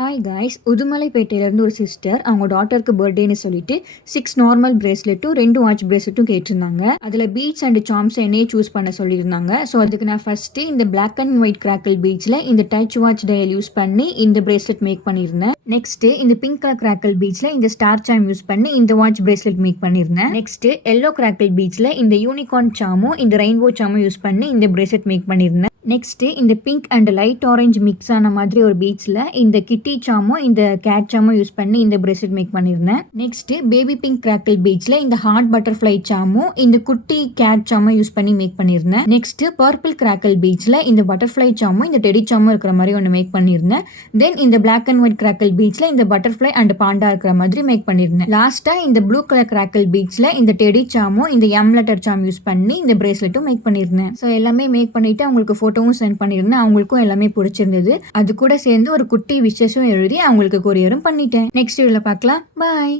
Hi guys, உதுமலைப்பேட்டையிலேருந்து ஒரு sister அவங்க டாட்டருக்கு பர்த்டேன்னு சொல்லிட்டு 6 நார்மல் பிரேஸ்லெட்டும் 2 வாட்ச் பிரேஸ்லெட்டும் கேட்டிருந்தாங்க. அதில் பீட்ஸ் அண்ட் சாம்ஸ் என்னையே சூஸ் பண்ண சொல்லியிருந்தாங்க. ஸோ அதுக்கு நான் ஃபஸ்ட்டு இந்த பிளாக் அண்ட் ஒயிட் கிராக்கிள் பீட்ஸில் இந்த டச் வாட்ச் டயல் யூஸ் பண்ணி இந்த பிரேஸ்லெட் மேக் பண்ணியிருந்தேன். நெக்ஸ்ட்டு இந்த பிங்க் கலர் கிராக்கிள் பீட்ஸில் இந்த ஸ்டார் சாம் யூஸ் பண்ணி இந்த வாட்ச் பிரேஸ்லெட் மேக் பண்ணியிருந்தேன். நெக்ஸ்ட்டு எல்லோ கிராக்கிள் பீட்ஸில் இந்த யூனிகார்ன் சாமும் இந்த ரெயின்போ சாமும் யூஸ் பண்ணி இந்த பிரேஸ்லெட் மேக் பண்ணியிருந்தேன். நெக்ஸ்ட்டு இந்த pink and light orange mix ஆன மாதிரி ஒரு பீட்ஸில் இந்த கிட்டி சாமும் இந்த கேட் சாமும் யூஸ் பண்ணி இந்த பிரேஸ்லெட் மேக் பண்ணியிருந்தேன். நெக்ஸ்ட்டு பேபி பிங்க் கிராக்கிள் பீட்ஸில் இந்த ஹார்ட் பட்டர்ஃப்ளை சாமும் இந்த குட்டி கேட் சாமும் யூஸ் பண்ணி மேக் பண்ணியிருந்தேன். நெக்ஸ்ட்டு பர்பிள் கிராக்கிள் பீட்ஸில் இந்த பட்டர்ஃப்ளை சாமும் இந்த டெடி சாமும் இருக்கிற மாதிரி ஒன்று மேக் பண்ணியிருந்தேன். தென் இந்த பிளாக் அண்ட் ஒயிட் கிராக்கிள் பீட்ஸில் இந்த பட்டர்ஃப்ளை அண்ட் பாண்டா இருக்கிற மாதிரி மேக் பண்ணியிருந்தேன். லாஸ்ட்டாக இந்த ப்ளூ கலர் கிராக்கிள் பீட்ஸில் இந்த டெடி சாமும் இந்த எம் லெட்டர் சாம் யூஸ் பண்ணி இந்த பிரேஸ்லெட்டும் மேக் பண்ணியிருந்தேன். ஸோ எல்லாமே மேக் பண்ணிவிட்டு அவங்களுக்கு ஃபோட்டோவும் சென்ட் பண்ணியிருந்தேன். அவங்களுக்கும் எல்லாமே பிடிச்சிருந்தது. அது கூட சேர்ந்து ஒரு குட்டி விஷஸும் எழுதி அவங்களுக்கு கொரியரும் பண்ணிட்டேன். நெக்ஸ்ட் வீடியோல பார்க்கலாம். பாய்.